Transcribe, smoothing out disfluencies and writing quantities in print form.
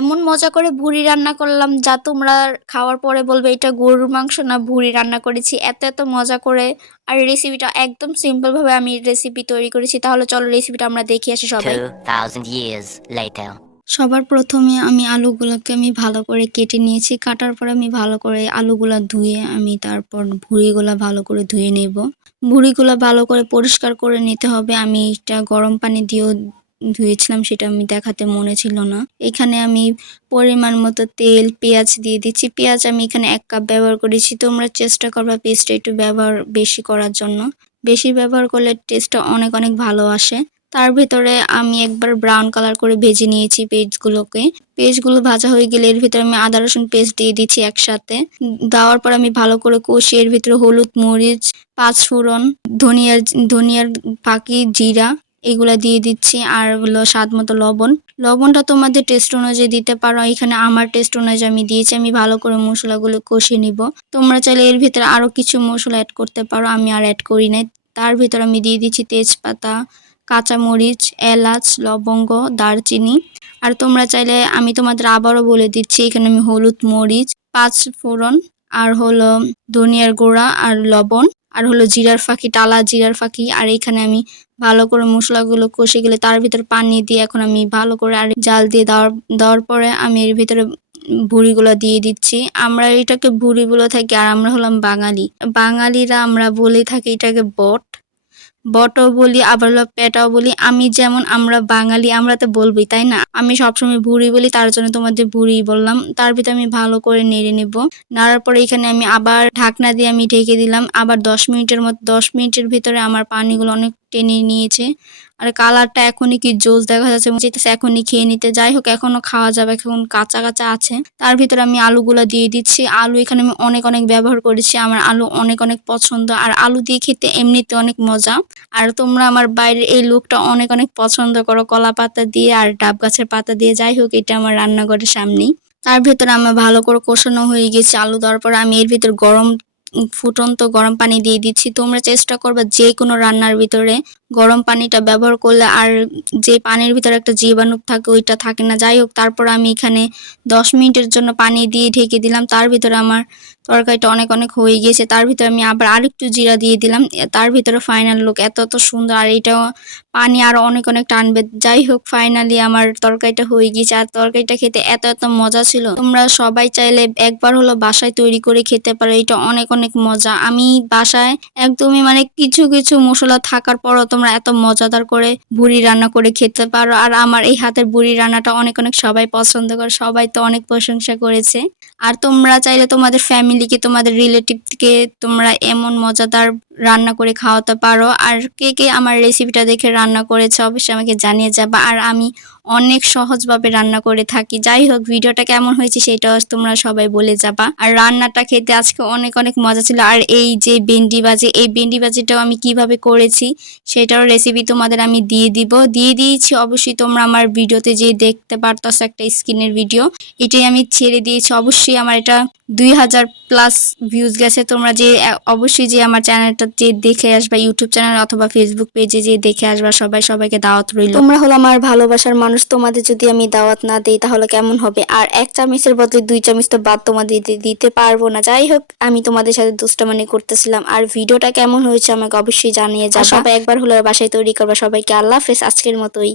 এমন মজা করে ভুড়ি রান্না করলাম যা তোমরা খাওয়ার পরে বলবে এটা গরুর মাংস না ভুড়ি রান্না করেছি। এত মজা করে। আর রেসিপিটা একদম সিম্পল ভাবে আমি রেসিপি তৈরি করেছি। তাহলে চলো রেসিপিটা আমরা দেখে আসি সবাই। 2000 years later. সবার প্রথমে আমি আলুগুলোকে ভালো করে কেটে নিয়েছি। কাটার পরে আমি ভালো করে আলুগুলা ধুয়ে আমি তারপর ভুঁড়িগুলা ভালো করে ধুয়ে নেব। ভুঁড়িগুলা ভালো করে পরিষ্কার করে নিতে হবে। আমি এটা গরম পানি দিয়েও ধুয়েছিলাম, সেটা আমি দেখাতে মনে ছিল না। এখানে আমি পরিমাণ মতো তেল, পেঁয়াজ দিয়ে দিচ্ছি। পেঁয়াজ আমি এখানে 1 কাপ ব্যবহার করেছি। তোমরা চেষ্টা করবা পেস্টটা একটু ব্যবহার বেশি করার জন্য। বেশি ব্যবহার করলে টেস্টটা অনেক ভালো আসে। তার ভেতরে আমি একবার ব্রাউন কালার করে ভেজে নিয়েছি পেঁয়াজগুলোকে। পেঁয়াজগুলো ভাজা হয়ে গেলে এর ভিতরে আমি আদা রসুন পেস্ট দিয়ে দিচ্ছি একসাথে। দেওয়ার পর আমি ভালো করে কষিয়ে এর ভিতরে হলুদ, মরিচ, পাঁচফোড়ন, ধনিয়ার ফাঁকি, জিরা এগুলা দিয়ে দিচ্ছি। আর হলো স্বাদ মতো লবণ। লবণটা তোমাদের টেস্ট অনুযায়ী দিতে পারো। এখানে আমার টেস্ট অনুযায়ী আমি দিয়েছি। আমি ভালো করে মশলাগুলো কষিয়ে নিব। তোমরা চাইলে এর ভিতরে আরো কিছু মশলা অ্যাড করতে পারো, আমি আর অ্যাড করি নাই। তার ভিতরে আমি দিয়ে দিচ্ছি তেজপাতা, কাঁচামরিচ, এলাচ, লবঙ্গ, দারচিনি। আর তোমরা চাইলে আমি তোমাদের আবারও বলে দিচ্ছি, এখানে আমি হলুদ, মরিচ, পাঁচফোড়ন আর হলো ধনিয়ার গুঁড়া আর লবণ আর হলো জিরার ফাঁকি, টালা জিরার ফাঁকি। আর এখানে আমি ভালো করে মশলাগুলো কষে গেলে তার ভিতরে পানি দিয়ে এখন আমি ভালো করে আর জাল দিয়ে দেওয়ার পরে আমি এর ভিতরে ভুঁড়িগুলো দিয়ে দিচ্ছি। আমরা এটাকে ভুঁড়ি বলে থাকি আর আমরা হলাম বাঙালি। বাঙালিরা আমরা বলে থাকি এটাকে বটও বলি, আবার হলো পেটাও বলি। আমি যেমন আমরা বাঙালি আমরা তো বলবোই, তাই না? আমি সবসময় ভুঁড়ি বলি, তার জন্য তোমাদের ভুঁড়ি বললাম। তার ভিতরে আমি ভালো করে নেড়ে নেব। নাড়ার পরে এখানে আমি আবার ঢাকনা দিয়ে আমি ঢেকে দিলাম। আবার 10 মিনিটের মতো 10 মিনিটের ভিতরে আমার পানিগুলো অনেক টেনে নিয়েছে। আর কালারটা এখনই কি জোস দেখা যাচ্ছে, মনে হচ্ছে এখনই খেয়ে নিতে। যাই হোক এখনো খাওয়া যাবে, এখন কাঁচা আছে। তার ভিতরে আমি আলুগুলা দিয়ে দিচ্ছি। আলু এখানে আমি অনেক ব্যবহার করেছি। আমার আলু অনেক পছন্দ। আর আলু দিয়ে খেতে এমনিতে অনেক মজা। আর তোমরা আমার বাইরের এই লুকটা অনেক পছন্দ করো, কলা পাতা দিয়ে আর ডাব গাছের পাতা দিয়ে। যাই হোক এটা আমার রান্নাঘরের সামনেই। তার ভেতরে আমার ভালো করে কষানো হয়ে গেছে আলু দেওয়ার পর আমি এর ভিতর ফুটন্ত গরম পানি দিয়ে দিচ্ছি। তোমরা চেষ্টা করবা যে কোনো রান্নার ভিতরে গরম পানিটা ব্যবহার করলে আর যে পানির ভিতরে একটা জীবাণু থাকে ওইটা থাকে না। যাই হোক তারপর আমি এখানে 10 মিনিটের জন্য পানি দিয়ে ঢেকে দিলাম। তার ভিতরে আমার তরকারিটা অনেক হয়ে গিয়েছে। তার ভিতরে আমি আবার আরেকটু জিরা দিয়ে দিলাম। তার ভিতরে ফাইনাল লুক এত সুন্দর। আর এটাও পানি আরো অনেক টানবে। যাই হোক ফাইনালি আমার তরকারিটা হয়ে গিয়েছে। আর তরকারিটা খেতে এত মজা ছিল। তোমরা সবাই চাইলে একবার হলো বাসায় তৈরি করে খেতে পারো। এটা অনেক মজা। আমি বাসায় একদমই কিছু মশলা থাকার পরও তোমরা এত মজাদার করে ভুড়ি রান্না করে খেতে পারো। আর আমার এই হাতের ভুড়ি রান্নাটা অনেক সবাই পছন্দ করে। সবাই তো অনেক প্রশংসা করেছে। আর তোমরা চাইলে তোমাদের ফ্যামিলিকে, তোমাদের রিলেটিভকে তোমরা এমন মজাদার রান্না করে খাওয়াতে পারো। আর কে আমার রেসিপিটা দেখে রান্না করেছে অবশ্যই আমাকে জানিয়ে যাবা। আর আমি অনেক সহজভাবে রান্না করে থাকি। যাই হোক ভিডিওটা কেমন হয়েছে সেটাও তোমরা সবাই বলে যাবা। আর রান্নাটা খেতে আজকে অনেক মজা ছিল। আর এই যে ভেন্ডি ভাজি, এই ভেন্ডি ভাজিটাও আমি কিভাবে করেছি সেটারও রেসিপি তোমাদের আমি দিয়ে দিয়েছি। অবশ্যই তোমরা আমার ভিডিওতে যে দেখতে পারতাছো একটা স্ক্রিনের ভিডিও, এটাই আমি ছেড়ে দিয়েছি। অবশ্যই আমার এটা 2000+ ভিউজ গেছে। তোমরা যে অবশ্যই যে আমার চ্যানেলটা যে দেখে আসবা, ইউটিউব চ্যানেল অথবা ফেসবুক পেজে যে দেখে আসবা। সবাইকে দাওয়াত রইল। তোমরা হলো আমার ভালোবাসার মানুষ। তোমাদের যদি আমি দাওয়াত না দেই তাহলে কেমন হবে? আর 1 চামচের বদলে 2 চামচ তো বাদ তোমাদের দিতে পারবো না। যাই হোক আমি তোমাদের সাথে দুষ্টামি করতেছিলাম। আর ভিডিওটা কেমন হয়েছে আমাকে অবশ্যই জানিয়ে যাবা। সবাই একবার হলো বাসায় তৈরি করবা। সবাইকে আল্লাহ হাফেজ আজকের মতোই।